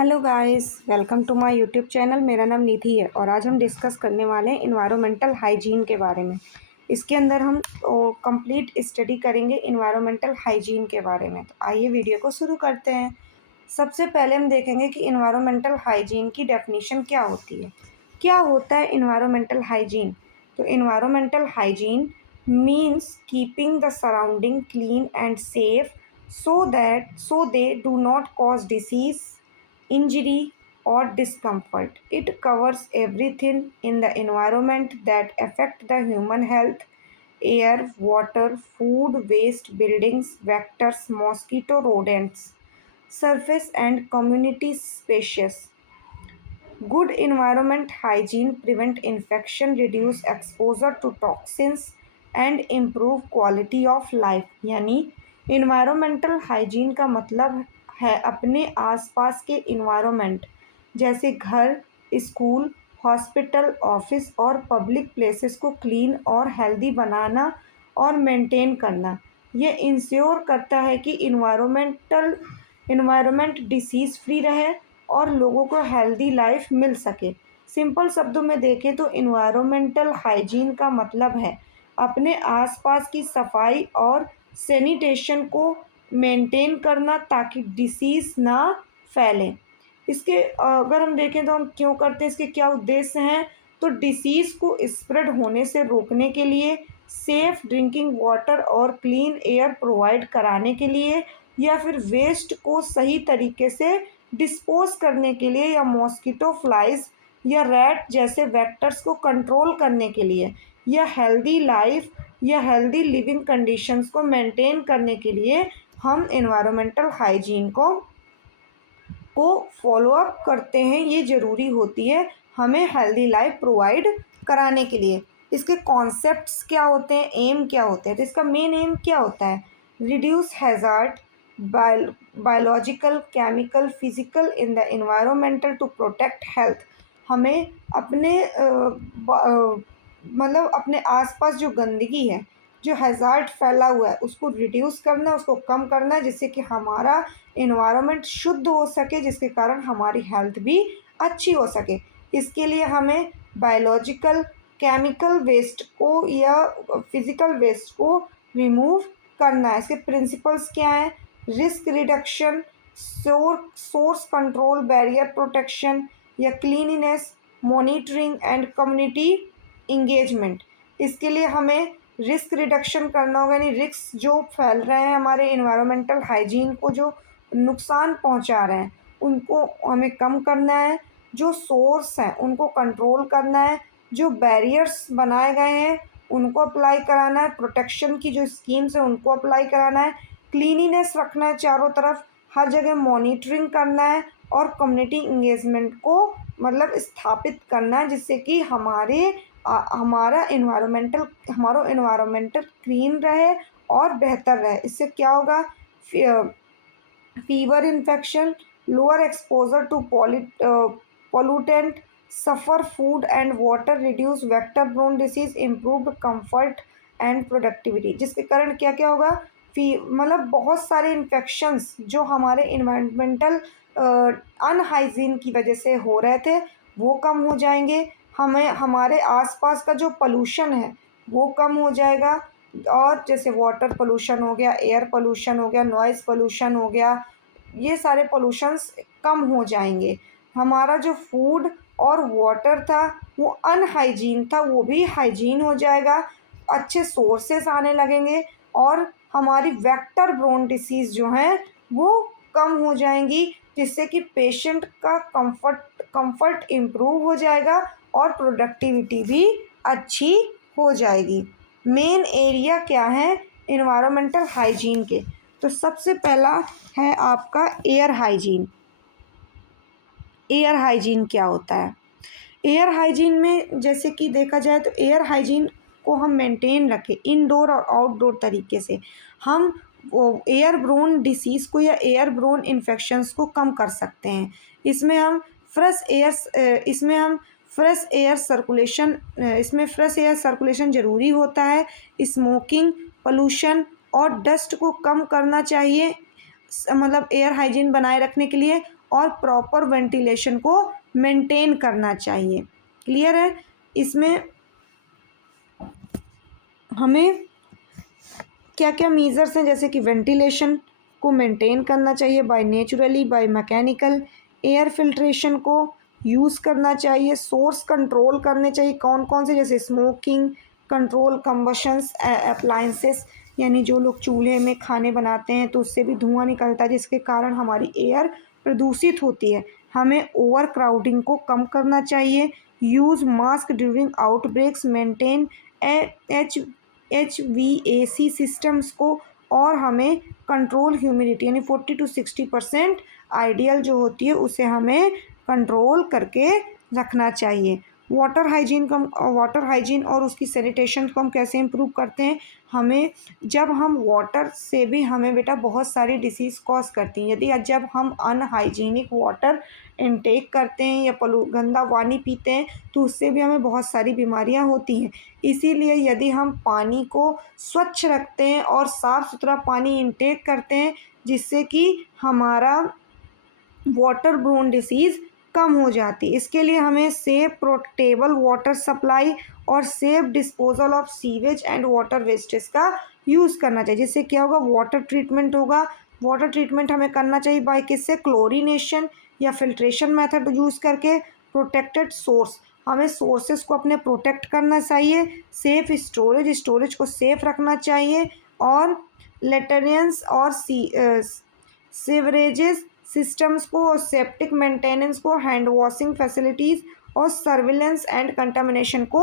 Hello guys, welcome to my YouTube channel. मेरा नाम निधि है और आज हम डिस्कस करने वाले हैं इन्वायरमेंटल हाइजीन के बारे में। इसके अंदर हम कंप्लीट स्टडी करेंगे इन्वायरमेंटल हाइजीन के बारे में। तो आइए वीडियो को शुरू करते हैं। सबसे पहले हम देखेंगे कि इन्वायरमेंटल हाइजीन की डेफिनेशन क्या होती है। क्या होता है इन्वायरमेंटल हाइजीन? तो environmental hygiene means keeping the surrounding clean and safe so they do not cause disease, injury, or discomfort. It covers everything in the environment that affect the human health: air, water, food, waste, buildings, vectors, mosquito, rodents, surface and community spaces. Good environment hygiene prevent infection, reduce exposure to toxins and improve quality of life। यानी environmental hygiene का मतलब है अपने आसपास के environment जैसे घर, school, hospital, office और पब्लिक प्लेसेस को क्लीन और हेल्दी बनाना और मेंटेन करना। ये इंश्योर करता है कि इन्वायरमेंट डिसीज़ फ्री रहे और लोगों को हेल्दी लाइफ मिल सके। सिंपल शब्दों में देखें तो इन्वायरमेंटल हाइजीन का मतलब है अपने आसपास की सफाई और सैनिटेशन को मेंटेन करना ताकि डिसीज़ ना फैलें। इसके अगर हम देखें तो हम क्यों करते हैं, इसके क्या उद्देश्य हैं? तो डिसीज़ को स्प्रेड होने से रोकने के लिए, सेफ़ ड्रिंकिंग वाटर और क्लीन एयर प्रोवाइड कराने के लिए, या फिर वेस्ट को सही तरीके से डिस्पोज करने के लिए, या मॉस्किटो फ्लाइज या रैट जैसे वेक्टर्स को कंट्रोल करने के लिए, या हेल्दी लाइफ या हेल्दी लिविंग कंडीशंस को मेंटेन करने के लिए हम एनवायरमेंटल हाइजीन को फॉलो अप करते हैं। ये ज़रूरी होती है हमें हेल्दी लाइफ प्रोवाइड कराने के लिए। इसके कॉन्सेप्ट्स क्या होते हैं, एम क्या होते हैं? तो इसका मेन एम क्या होता है? Reduce hazard biological, chemical, physical in the environmental to protect health. हमें अपने मतलब अपने आसपास जो गंदगी है, जो हैज़ार्ड फैला हुआ है, उसको रिड्यूस करना, उसको कम करना, जिससे कि हमारा इन्वायरमेंट शुद्ध हो सके, जिसके कारण हमारी हेल्थ भी अच्छी हो सके। इसके लिए हमें बायोलॉजिकल, केमिकल वेस्ट को या फिज़िकल वेस्ट को रिमूव करना है। इसके प्रिंसिपल्स क्या हैं? Risk reduction, source control, barrier protection या cleanliness, monitoring and community engagement. इसके लिए हमें रिस्क रिडक्शन करना होगा, यानी रिस्क जो फैल रहे हैं हमारे इन्वायरमेंटल हाइजीन को, जो नुकसान पहुंचा रहे हैं, उनको हमें कम करना है। जो सोर्स हैं उनको कंट्रोल करना है। जो बैरियर्स बनाए गए हैं उनको अप्लाई कराना है। प्रोटेक्शन की जो स्कीम्स हैं उनको अप्लाई कराना है। क्लीनिनेस रखना है चारों तरफ, हर जगह मॉनिटरिंग करना है और कम्युनिटी इंगेजमेंट को मतलब स्थापित करना है, जिससे कि हमारा इन्वायरमेंटल क्लीन रहे और बेहतर रहे। इससे क्या होगा? Fever infection, lower exposure to pollutant, safer food and water, reduce vector borne disease, improved comfort and productivity. जिसके कारण क्या क्या होगा? मतलब बहुत सारे इन्फेक्शंस जो हमारे इन्वायरमेंटल अनहाइजीन की वजह से हो रहे थे वो कम हो जाएंगे। हमें हमारे आसपास का जो पोल्यूशन है वो कम हो जाएगा। और जैसे वाटर पोल्यूशन हो गया, एयर पोल्यूशन हो गया, नॉइज़ पोल्यूशन हो गया, ये सारे पोल्यूशंस कम हो जाएंगे। हमारा जो फूड और वाटर था वो अनहाइजीन था, वो भी हाइजीन हो जाएगा। अच्छे सोर्सेस आने लगेंगे और हमारी वेक्टर ब्रोन डिसीज़ जो हैं वो कम हो जाएंगी, जिससे कि पेशेंट का कंफर्ट इम्प्रूव हो जाएगा और प्रोडक्टिविटी भी अच्छी हो जाएगी। मेन एरिया क्या है इन्वायरमेंटल हाइजीन के? तो सबसे पहला है आपका एयर हाइजीन। एयर हाइजीन क्या होता है? एयर हाइजीन में जैसे कि देखा जाए तो एयर हाइजीन को हम मेंटेन रखें इंडोर और आउटडोर तरीके से, हम वो एयर ब्रोन डिसीज़ को या एयर ब्रोन इन्फेक्शंस को कम कर सकते हैं। इसमें हम फ्रेश एयर सर्कुलेशन ज़रूरी होता है। स्मोकिंग, पोल्यूशन और डस्ट को कम करना चाहिए मतलब एयर हाइजीन बनाए रखने के लिए। और प्रॉपर वेंटिलेशन को मेंटेन करना चाहिए। क्लियर है? इसमें हमें क्या क्या मीज़र्स हैं, जैसे कि वेंटिलेशन को मेंटेन करना चाहिए by naturally, by mechanical, air filtration को यूज़ करना चाहिए, सोर्स कंट्रोल करने चाहिए कौन कौन से, जैसे स्मोकिंग कंट्रोल, कंबशंस अप्लायंसेस, यानी जो लोग चूल्हे में खाने बनाते हैं तो उससे भी धुआं निकलता है जिसके कारण हमारी एयर प्रदूषित होती है। हमें ओवर क्राउडिंग को कम करना चाहिए, use mask during outbreaks, maintain H HVAC systems को, और हमें कंट्रोल ह्यूमिडिटी यानी 40 to 60% आइडियल जो होती है उसे हमें कंट्रोल करके रखना चाहिए। वाटर हाइजीन और उसकी सैनिटेशन को हम कैसे इम्प्रूव करते हैं, हमें जब हम वाटर से भी हमें बेटा बहुत सारी डिसीज़ कॉज करती हैं। यदि जब हम अनहाइजीनिक वाटर इनटेक करते हैं या गंदा पानी पीते हैं तो उससे भी हमें बहुत सारी बीमारियां होती हैं। इसीलिए यदि हम पानी को स्वच्छ रखते हैं और साफ़ सुथरा पानी इनटेक करते हैं जिससे कि हमारा वाटर बोर्न डिसीज़ कम हो जाती है। इसके लिए हमें सेफ पोर्टेबल वाटर सप्लाई और safe disposal of sewage and water wastage का यूज़ करना चाहिए, जिससे क्या होगा, वाटर ट्रीटमेंट होगा। वाटर ट्रीटमेंट हमें करना चाहिए बाय किससे, क्लोरीनेशन या फिल्ट्रेशन मेथड यूज़ करके। प्रोटेक्टेड सोर्स, हमें सोर्सेज को अपने प्रोटेक्ट करना चाहिए। सेफ स्टोरेज को सेफ रखना चाहिए। और लेटरियंस और सीवरेजेस सिस्टम्स को और सेप्टिक मेंटेनेंस को, हैंड वॉशिंग फैसिलिटीज़ और सर्विलेंस एंड कंटामिनेशन को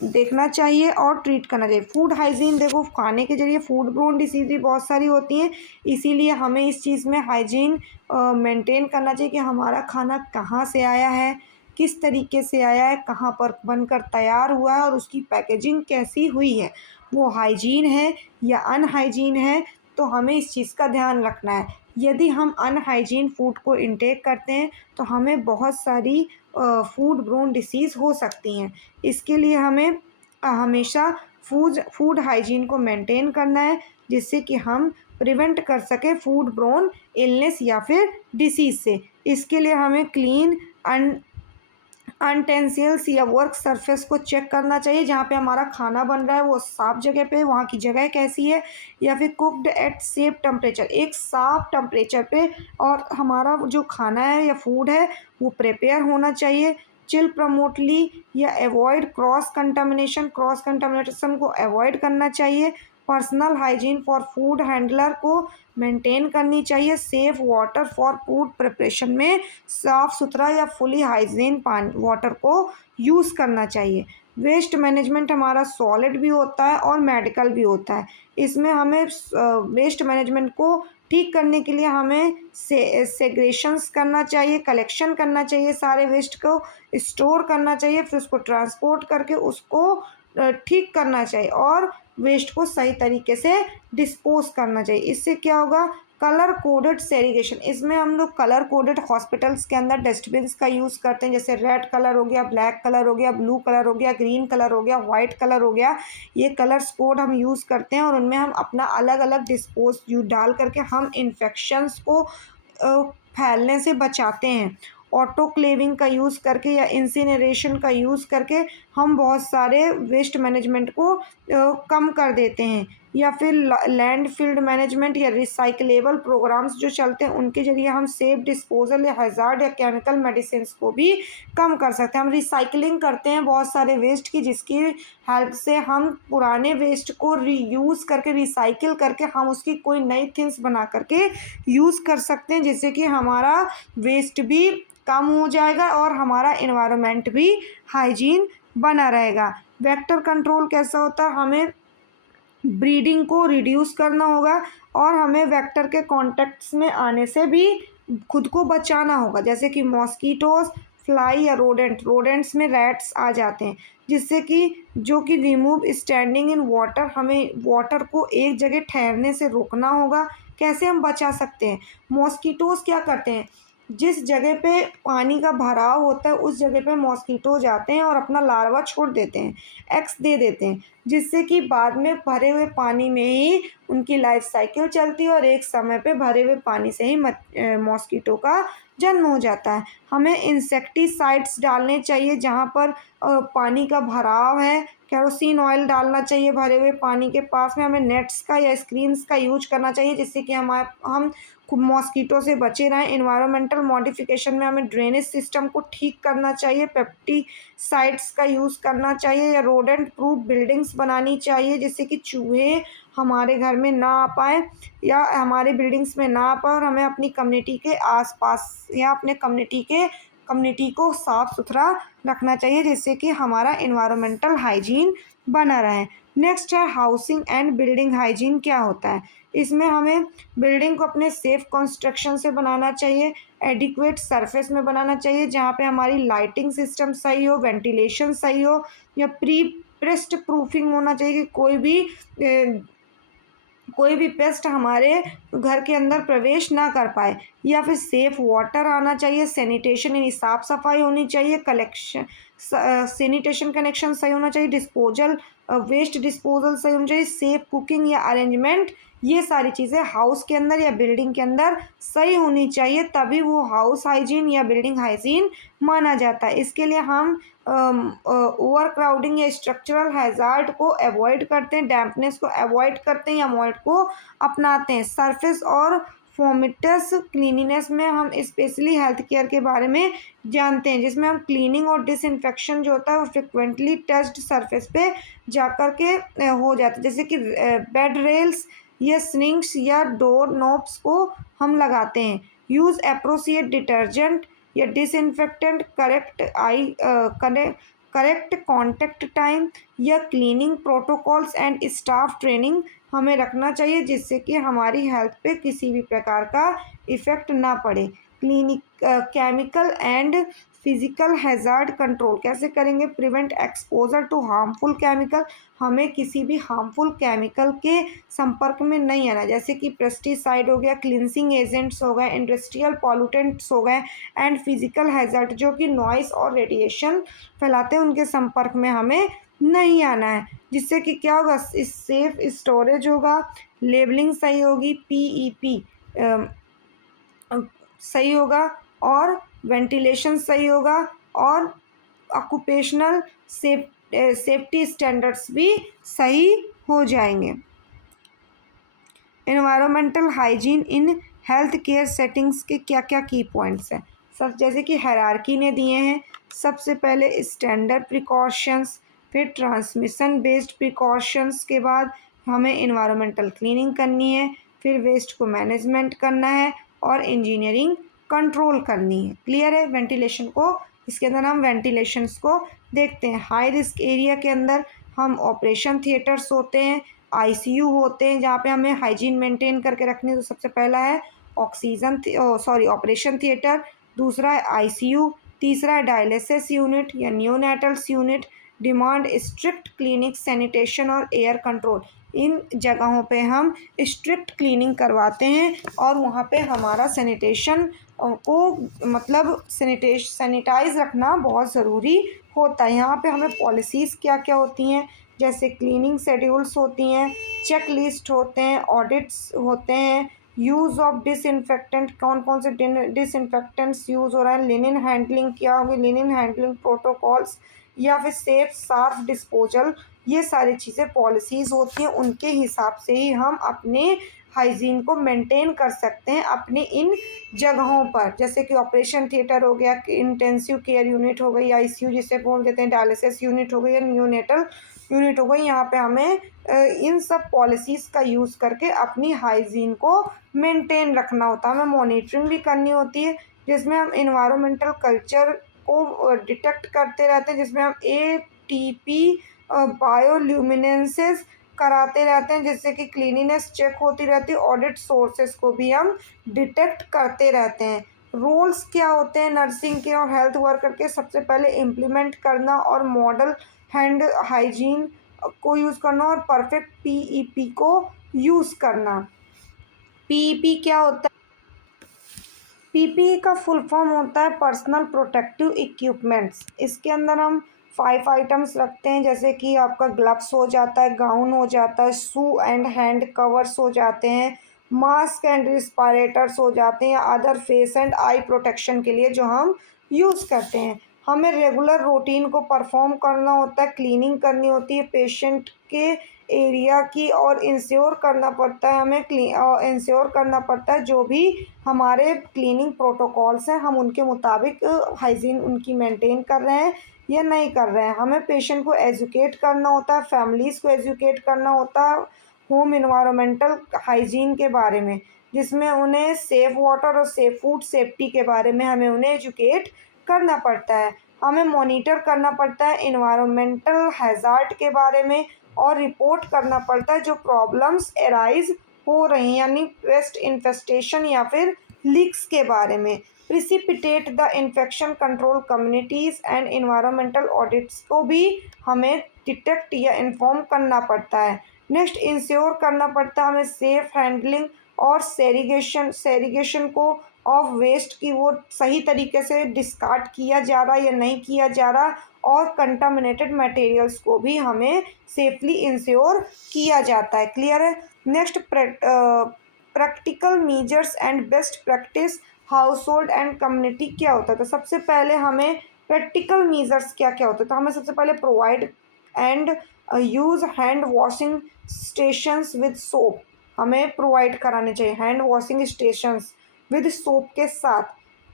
देखना चाहिए और ट्रीट करना चाहिए। फूड हाइजीन, देखो खाने के जरिए फूड ब्रोन डिसीज़ भी बहुत सारी होती हैं, इसीलिए हमें इस चीज़ में हाइजीन मेंटेन करना चाहिए कि हमारा खाना कहाँ से आया है, किस तरीके से आया है, कहाँ पर बनकर तैयार हुआ है और उसकी पैकेजिंग कैसी हुई है, वो हाइजीन है या अनहाइजीन है, तो हमें इस चीज़ का ध्यान रखना है। यदि हम अनहाइजीन फूड को इनटेक करते हैं तो हमें बहुत सारी फूड ब्रोन डिसीज़ हो सकती हैं। इसके लिए हमें हमेशा फूड हाइजीन को मेंटेन करना है जिससे कि हम प्रिवेंट कर सकें फूड ब्रोन इलनेस या फिर डिसीज़ से। इसके लिए हमें क्लीन अनटेंसिल्स या वर्क सरफेस को चेक करना चाहिए, जहाँ पे हमारा खाना बन रहा है वो साफ़ जगह पे, वहाँ की जगह कैसी है, या फिर कुक्ड एट सेफ टेम्परेचर, एक साफ़ टेम्परेचर पे, और हमारा जो खाना है या फूड है वो प्रिपेयर होना चाहिए। चिल प्रमोटली या अवॉइड क्रॉस कंटामिनेशन को अवॉइड करना चाहिए। Personal hygiene for food handler को मेंटेन करनी चाहिए। Safe water for food preparation में साफ़ सुथरा या फुली हाइजीन पानी वाटर को यूज़ करना चाहिए। वेस्ट मैनेजमेंट हमारा सॉलिड भी होता है और मेडिकल भी होता है। इसमें हमें वेस्ट मैनेजमेंट को ठीक करने के लिए हमें सेग्रेशंस करना चाहिए, कलेक्शन करना चाहिए, सारे वेस्ट को स्टोर करना चाहिए, फिर उसको ट्रांसपोर्ट करके उसको ठीक करना चाहिए और वेस्ट को सही तरीके से डिस्पोज करना चाहिए। इससे क्या होगा, कलर कोडेड सेग्रीगेशन, इसमें हम लोग कलर कोडेड हॉस्पिटल्स के अंदर डस्टबिन्स का यूज़ करते हैं, जैसे रेड कलर हो गया, ब्लैक कलर हो गया, ब्लू कलर हो गया, ग्रीन कलर हो गया, वाइट कलर हो गया। ये कलर्स कोड हम यूज़ करते हैं और उनमें हम अपना अलग अलग डिस्पोज डाल करके हम इन्फेक्शंस को फैलने से बचाते हैं। ऑटोक्लेविंग का यूज़ करके या इंसिनरेशन का यूज़ करके हम बहुत सारे वेस्ट मैनेजमेंट को कम कर देते हैं। या फिर लैंडफिल मैनेजमेंट या रिसाइक्लेबल प्रोग्राम्स जो चलते हैं उनके ज़रिए हम सेफ डिस्पोजल या हैज़ार्ड या केमिकल मेडिसिन्स को भी कम कर सकते हैं। हम रिसाइकलिंग करते हैं बहुत सारे वेस्ट की, जिसकी हेल्प से हम पुराने वेस्ट को रीयूज़ करके, रिसाइकिल करके हम उसकी कोई नई थिंग्स बना करके यूज़ कर सकते हैं, जिससे कि हमारा वेस्ट भी कम हो जाएगा और हमारा एनवायरनमेंट भी हाइजीन बना रहेगा। वेक्टर कंट्रोल कैसा होता है, हमें ब्रीडिंग को रिड्यूस करना होगा और हमें वेक्टर के कॉन्टेक्ट्स में आने से भी खुद को बचाना होगा, जैसे कि मॉस्कीटोज, फ्लाई या रोडेंट्स में रैट्स आ जाते हैं, जिससे कि जो कि रिमूव स्टैंडिंग इन वाटर, हमें वाटर को एक जगह ठहरने से रोकना होगा। कैसे हम बचा सकते हैं, मॉस्कीटोज क्या करते हैं, जिस जगह पे पानी का भराव होता है उस जगह पे मॉस्किटो जाते हैं और अपना लार्वा छोड़ देते हैं, एग्स दे देते हैं, जिससे कि बाद में भरे हुए पानी में ही उनकी लाइफ साइकिल चलती है और एक समय पे भरे हुए पानी से ही मॉस्किटो का जन्म हो जाता है। हमें इंसेक्टिसाइड्स डालने चाहिए जहाँ पर पानी का भराव है, केरोसिन ऑयल डालना चाहिए भरे हुए पानी के पास में, हमें नेट्स का या स्क्रीन्स का यूज करना चाहिए जिससे कि हम मॉस्किटो से बचे रहें। इन्वायरमेंटल मॉडिफिकेशन में हमें ड्रेनेज सिस्टम को ठीक करना चाहिए, पेप्टिसाइड्स का यूज़ करना चाहिए या रोडेंट प्रूफ बिल्डिंग्स बनानी चाहिए जिससे कि चूहे हमारे घर में ना आ पाए या हमारे बिल्डिंग्स में ना आ पाए, और हमें अपनी कम्युनिटी के आसपास या अपने कम्युनिटी को साफ़ सुथरा रखना चाहिए जिससे कि हमारा इन्वायरमेंटल हाइजीन बना रहे। नेक्स्ट है हाउसिंग एंड बिल्डिंग हाइजीन क्या होता है। इसमें हमें बिल्डिंग को अपने सेफ कंस्ट्रक्शन से बनाना चाहिए, एडिक्वेट सरफेस में बनाना चाहिए जहाँ पे हमारी लाइटिंग सिस्टम सही हो, वेंटिलेशन सही हो, या प्री प्रेस्ट प्रूफिंग होना चाहिए कि कोई भी पेस्ट हमारे घर के अंदर प्रवेश ना कर पाए, या फिर सेफ वाटर आना चाहिए, सैनिटेशन यानी साफ़ सफाई होनी चाहिए, कलेक्शन सैनिटेशन कनेक्शन सही होना चाहिए, डिस्पोजल वेस्ट डिस्पोजल सही होना चाहिए, सेफ कुकिंग या अरेंजमेंट, ये सारी चीज़ें हाउस के अंदर या बिल्डिंग के अंदर सही होनी चाहिए, तभी वो हाउस हाइजीन या बिल्डिंग हाइजीन माना जाता है। इसके लिए हम ओवर क्राउडिंग या स्ट्रक्चरल हैज़ार्ड को अवॉइड करते हैं, डैम्पनेस को अवॉइड करते हैं या मॉइड को अपनाते हैं। सरफेस और फोमिटस क्लीनिनेस में हम स्पेशली हेल्थ केयर के बारे में जानते हैं जिसमें हम क्लीनिंग और डिसइंफेक्शन जो होता है वो फ्रिक्वेंटली टच्ड सरफेस पे जाकर के हो जाता है, जैसे कि बेड रेल्स या स्निंग्स या डोर नॉब्स को हम लगाते हैं। यूज़ अप्रोप्रिएट डिटर्जेंट या डिसइंफेक्टेंट, करेक्ट कॉन्टैक्ट टाइम या cleaning protocols and staff training हमें रखना चाहिए जिससे कि हमारी हेल्थ पे किसी भी प्रकार का इफ़ेक्ट ना पड़े। Chemical and physical hazard control कैसे करेंगे, prevent exposure to harmful chemical, हमें किसी भी हार्मफुल केमिकल के संपर्क में नहीं आना, जैसे कि पेस्टिसाइड हो गया, क्लिनसिंग एजेंट्स हो गए, इंडस्ट्रियल पॉल्यूटेंट्स हो गए, एंड फिजिकल हैज़ार्ड जो कि नॉइस और रेडिएशन फैलाते हैं उनके संपर्क में हमें नहीं आना है, जिससे कि क्या होगा, इस सेफ स्टोरेज होगा, लेबलिंग सही होगी, पीईपी सही होगा, और वेंटिलेशन सही होगा, और ऑक्यूपेशनल सेफ्टी स्टैंडर्ड्स भी सही हो जाएंगे। Environmental hygiene in health care settings के क्या क्या की पॉइंट्स हैं। सब जैसे कि हायरार्की ने दिए हैं, सबसे पहले स्टैंडर्ड प्रिकॉशंस, फिर ट्रांसमिशन बेस्ड प्रिकॉशंस के बाद हमें इन्वायरमेंटल क्लीनिंग करनी है, फिर वेस्ट को मैनेजमेंट करना है और इंजीनियरिंग कंट्रोल करनी है। क्लियर है। वेंटिलेशन को, इसके अंदर हम वेंटिलेशंस को देखते हैं। हाई रिस्क एरिया के अंदर हम ऑपरेशन थिएटर्स होते हैं, आईसीयू होते हैं जहाँ पे हमें हाइजीन मेंटेन करके रखनी है। तो सबसे पहला है ऑपरेशन थिएटर, दूसरा है आईसीयू, तीसरा है डायलिसिस यूनिट या neonatals unit. Demand strict clinic, sanitation और एयर कंट्रोल, इन जगहों पे हम स्ट्रिक्ट क्लीनिंग करवाते हैं और वहाँ पे हमारा सैनिटेशन को मतलब सैनिटाइज रखना बहुत ज़रूरी होता है। यहाँ पे हमें पॉलिसीज़ क्या क्या होती हैं, जैसे क्लीनिंग शेड्यूल्स होती हैं, चेक लिस्ट होते हैं, ऑडिट्स होते हैं, यूज़ ऑफ डिसइंफेक्टेंट, कौन कौन से डिसइंफेक्टेंट्स यूज़ हो रहा है, लिनिन हैंडलिंग क्या होगी, लिनिन हैंडलिंग प्रोटोकॉल्स, या फिर सेफ साफ डिस्पोजल, ये सारी चीज़ें पॉलिसीज़ होती हैं। उनके हिसाब से ही हम अपने हाइजीन को मेंटेन कर सकते हैं अपने इन जगहों पर, जैसे कि ऑपरेशन थिएटर हो गया, इंटेंसिव केयर यूनिट हो गई, आईसीयू जिसे बोल देते हैं, डायलिसिस यूनिट हो गई या न्यूनेटल यूनिट हो गई। यहाँ पे हमें इन सब पॉलिसीज़ का यूज़ करके अपनी हाइजीन को मेंटेन रखना होता है। हमें मॉनिटरिंग भी करनी होती है जिसमें हम इन्वायरमेंटल कल्चर को डिटेक्ट करते रहते हैं, जिसमें हम एटीपी बायोल्यूमिनेंसेस कराते रहते हैं जिससे कि क्लीनिनेस चेक होती रहती है। ऑडिट सोर्सेस को भी हम डिटेक्ट करते रहते हैं। रोल्स क्या होते हैं नर्सिंग के और हेल्थ वर्कर के, सबसे पहले इम्प्लीमेंट करना और मॉडल हैंड हाइजीन को यूज़ करना और परफेक्ट पीईपी को यूज़ करना। पीईपी क्या होता है, पीपीई का फुल फॉर्म होता है पर्सनल प्रोटेक्टिव इक्विपमेंट्स। इसके अंदर हम 5 आइटम्स रखते हैं, जैसे कि आपका ग्लव्स हो जाता है, गाउन हो जाता है, शू एंड हैंड कवर्स हो जाते हैं, मास्क एंड रिस्पायरेटर्स हो जाते हैं, या other face and I protection के लिए जो हम यूज़ करते हैं। हमें रेगुलर रूटीन को परफॉर्म करना होता है, क्लीनिंग करनी होती है पेशेंट के एरिया की, और इंश्योर करना पड़ता है हमें इंश्योर करना पड़ता है जो भी हमारे क्लीनिंग प्रोटोकॉल्स हैं हम उनके मुताबिक हाइजीन उनकी मेंटेन कर रहे हैं या नहीं कर रहे हैं। हमें पेशेंट को एजुकेट करना होता है, फैमिलीज़ को एजुकेट करना होता है होम इन्वायरमेंटल हाइजीन के बारे में, जिसमें उन्हें सेफ़ वाटर और सेफ़ फूड सेफ्टी के बारे में हमें उन्हें एजुकेट करना पड़ता है। हमें मॉनिटर करना पड़ता है इन्वायरमेंटल हैज़ार्ड के बारे में, और रिपोर्ट करना पड़ता है जो प्रॉब्लम्स एराइज हो रही हैं, यानी पेस्ट इन्फेस्टेशन या फिर लीक्स के बारे में। Precipitate the infection control communities and environmental audits को भी हमें डिटेक्ट या इन्फॉर्म करना पड़ता है। नेक्स्ट, इंश्योर करना पड़ता है हमें सेफ हैंडलिंग और सेरीगेशन को ऑफ वेस्ट की वो सही तरीके से डिस्कार्ड किया जा रहा है या नहीं किया जा रहा, और कंटामिनेटेड मटेरियल्स को भी हमें सेफली इंश्योर किया जाता है। क्लियर है। Next, practical measures and best practice house hold and community क्या होता है। तो सबसे पहले हमें प्रैक्टिकल मेजर्स क्या क्या होता है, तो हमें सबसे पहले provide and use hand washing stations with soap, हमें प्रोवाइड कराने चाहिए hand washing stations with soap के साथ।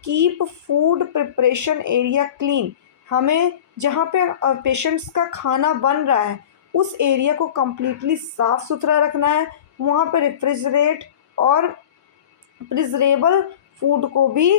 Keep food preparation area clean, हमें जहाँ पे पेशेंट्स का खाना बन रहा है उस एरिया को कम्प्लीटली साफ़ सुथरा रखना है। वहाँ पे रेफ्रिजरेट और प्रिजरेबल फूड को भी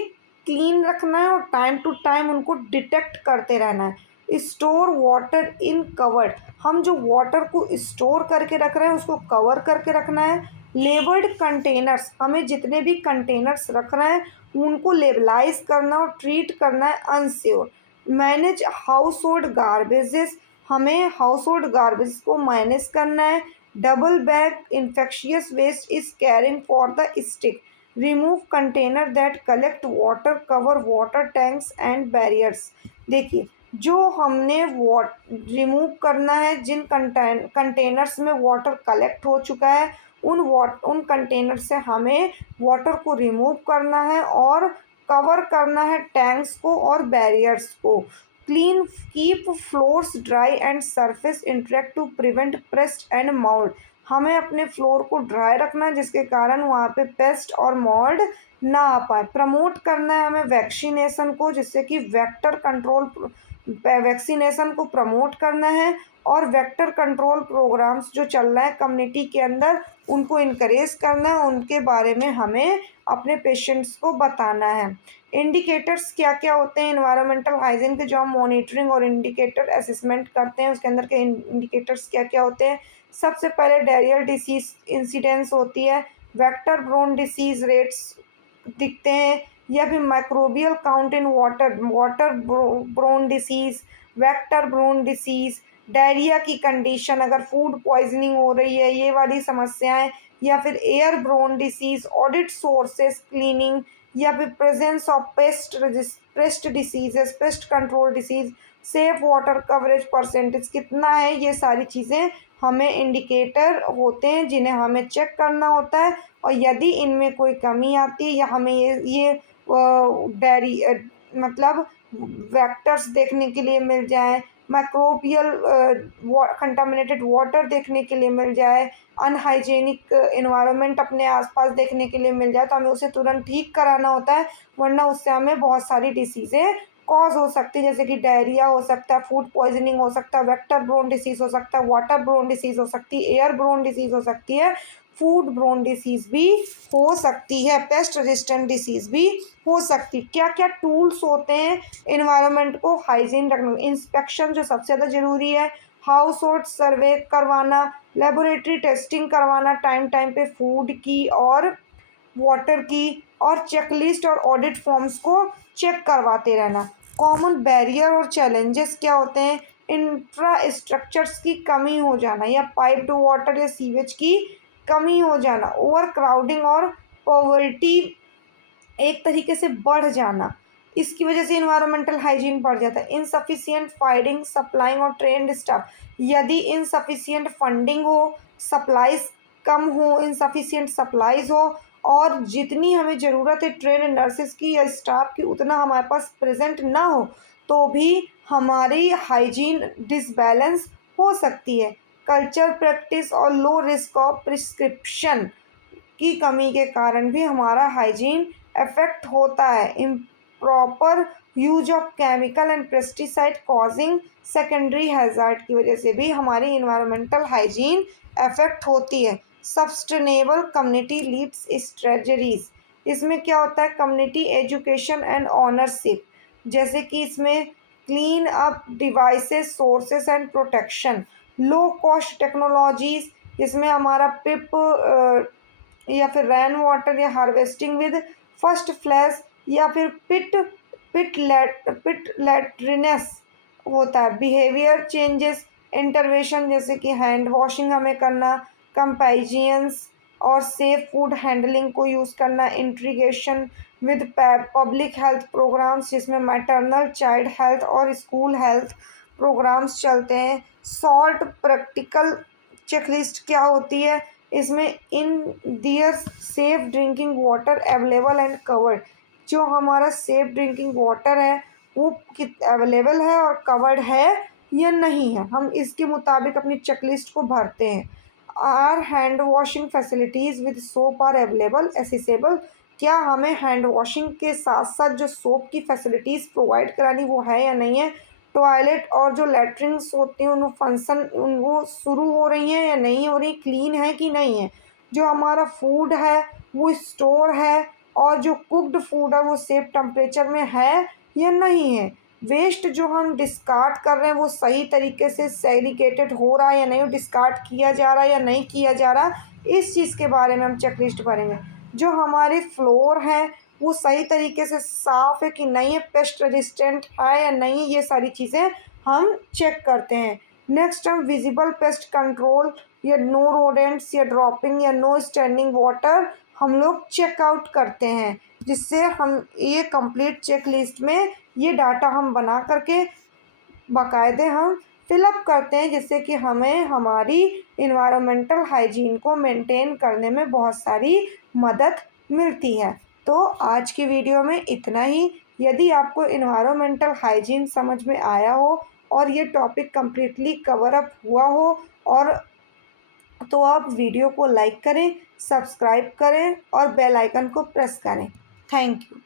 क्लीन रखना है, और टाइम टू टाइम उनको डिटेक्ट करते रहना है। स्टोर वाटर इन कवर्ड, हम जो वाटर को स्टोर करके रख रहे हैं उसको कवर करके रखना है। लेबल्ड कंटेनर्स, हमें जितने भी कंटेनर्स रख रहे हैं उनको लेबलाइज करना और ट्रीट करना है unsure. Manage household garbages, हमें हाउस होल्ड गार्बेज को मैनेज करना है। Double bag infectious waste is caring for the sick, remove container that collect water, cover water tanks and barriers. देखिए, जो हमने रिमूव करना है, जिन कंटेनर्स में वाटर कलेक्ट हो चुका है उन कंटेनर से हमें वाटर को रिमूव करना है और कवर करना है टैंक्स को और बैरियर्स को। Clean, keep floors dry and surface interact to prevent pest and mould, हमें अपने फ्लोर को ड्राई रखना है जिसके कारण वहाँ पे पेस्ट और मोल्ड ना आ पाए। प्रमोट करना है हमें वैक्सीनेशन को, जिससे कि वैक्सीनेशन को प्रमोट करना है, और वेक्टर कंट्रोल प्रोग्राम्स जो चल रहे हैं कम्युनिटी के अंदर उनको इनकरेज करना है, उनके बारे में हमें अपने पेशेंट्स को बताना है। इंडिकेटर्स क्या क्या होते हैं इन्वायरमेंटल हाइजीन के, जो हम मॉनिटरिंग और इंडिकेटर असेसमेंट करते हैं उसके अंदर के इंडिकेटर्स क्या क्या होते हैं। सबसे पहले डायरियल डिसीज इंसिडेंस होती है, वेक्टर ब्रोन डिसीज रेट्स दिखते हैं, या फिर microbial count in water borne disease, vector borne disease, diarrhoea की कंडीशन, अगर फूड पॉइजनिंग हो रही है ये वाली समस्याएं, या फिर air borne disease, audit sources cleaning, या फिर presence of pest diseases, pest control disease, safe water coverage percentage कितना है, ये सारी चीज़ें हमें इंडिकेटर होते हैं जिन्हें हमें चेक करना होता है। और यदि इनमें कोई कमी आती है या हमें ये डायरी मतलब वेक्टर्स देखने के लिए मिल जाए, माइक्रोबियल कंटामिनेटेड वाटर देखने के लिए मिल जाए, अनहाइजेनिक इन्वायरमेंट अपने आसपास देखने के लिए मिल जाए, तो हमें उसे तुरंत ठीक कराना होता है, वरना उससे हमें बहुत सारी डिसीज़ें कॉज हो सकती है, जैसे कि डायरिया हो सकता है, फूड पॉइजनिंग हो सकता है, वेक्टर ब्रोन डिसीज़ हो सकता है, वाटर ब्रोन डिसीज़ हो सकती है, एयर ब्रोन डिसीज़ हो सकती है, फूड ब्रोन डिसीज़ भी हो सकती है, पेस्ट रेजिस्टेंट डिसीज़ भी हो सकती है। क्या क्या टूल्स होते हैं इन्वायरमेंट को हाइजीन रखने में। इंस्पेक्शन जो सबसे ज़्यादा ज़रूरी है, हाउस होल्ड सर्वे करवाना, लेबोरेटरी टेस्टिंग करवाना टाइम टाइम पे फूड की और वाटर की, और चेकलिस्ट और ऑडिट फॉर्म्स को चेक करवाते रहना। कॉमन बैरियर और चैलेंजेस क्या होते हैं, इंफ्रास्ट्रक्चर्स की कमी हो जाना, या पाइप्ड वाटर या सीवेज की कमी हो जाना, ओवर क्राउडिंग और पॉवर्टी एक तरीके से बढ़ जाना, इसकी वजह से इन्वायरमेंटल हाइजीन बढ़ जाता है। इनसफिशिएंट फाइडिंग सप्लाइंग और ट्रेंड स्टाफ, यदि इनसफिशिएंट फंडिंग हो, सप्लाईज कम हो, इनसफिशिएंट सप्लाईज हो, और जितनी हमें ज़रूरत है ट्रेंड नर्सेज की या स्टाफ की उतना हमारे पास प्रेजेंट ना हो, तो भी हमारी हाइजीन डिसबैलेंस हो सकती है। कल्चर प्रैक्टिस और लो रिस्क ऑफ प्रिस्क्रिप्शन की कमी के कारण भी हमारा हाइजीन अफेक्ट होता है। Improper use of chemical and pesticide causing secondary hazard की वजह से भी हमारी इन्वायरमेंटल हाइजीन अफेक्ट होती है। सस्टेनेबल कम्युनिटी लीड्स स्ट्रेटजीज, इसमें क्या होता है, कम्युनिटी एजुकेशन एंड ऑनरशिप, जैसे कि इसमें clean up devices sources and protection, low cost technologies, जिसमें हमारा पिप या फिर रेन वाटर या हार्वेस्टिंग विद फर्स्ट फ्लैश, या फिर पिट लेट्रिनेस होता है। बिहेवियर चेंजेस इंटरवेंशन, जैसे कि हैंड वॉशिंग हमें करना, कंपेजियंस और सेफ फूड हैंडलिंग को यूज़ करना, integration with public health programs, जिसमें मैटरनल चाइल्ड हेल्थ और स्कूल हेल्थ प्रोग्राम्स चलते हैं। सॉल्ट प्रैक्टिकल चेकलिस्ट क्या होती है, इसमें इन there safe drinking water available and covered, जो हमारा सेफ ड्रिंकिंग वाटर है वो कित अवेलेबल है और कवर्ड है या नहीं है, हम इसके मुताबिक अपनी चेकलिस्ट को भरते हैं। Are hand washing facilities with soap are available accessible, क्या हमें हैंड वॉशिंग के साथ साथ जो सोप की फैसिलिटीज़ प्रोवाइड करानी वो है या नहीं है। टॉयलेट और जो लेटरिन्स होती हैं उन फंक्शन उन वो शुरू हो रही हैं या नहीं हो रही, क्लीन है कि नहीं है। जो हमारा फूड है वो स्टोर है, और जो कुक्ड फूड है वो सेफ टेम्परेचर में है या नहीं है। वेस्ट जो हम डिस्कार्ड कर रहे हैं वो सही तरीके से सेग्रीगेटेड हो रहा है या नहीं, डिस्कार्ड किया जा रहा है या नहीं किया जा रहा, इस चीज़ के बारे में हम चेकलिस्ट भरेंगे। जो हमारे फ्लोर हैं वो सही तरीके से साफ़ है कि नहीं है, पेस्ट रेजिस्टेंट है या नहीं, ये सारी चीज़ें हम चेक करते हैं। नेक्स्ट हम विजिबल पेस्ट कंट्रोल या नो रोडेंट्स या ड्रॉपिंग या नो स्टैंडिंग वाटर हम लोग चेकआउट करते हैं, जिससे हम ये कंप्लीट चेक लिस्ट में ये डाटा हम बना करके बाकायदे हम फिलअप करते हैं, जिससे कि हमें हमारी इन्वायरमेंटल हाइजीन को मेंटेन करने में बहुत सारी मदद मिलती है। तो आज की वीडियो में इतना ही। यदि आपको इन्वायरमेंटल हाइजीन समझ में आया हो और ये टॉपिक कम्प्लीटली कवर अप हुआ हो, और तो आप वीडियो को लाइक करें, सब्सक्राइब करें और बेल आइकन को प्रेस करें। Thank you.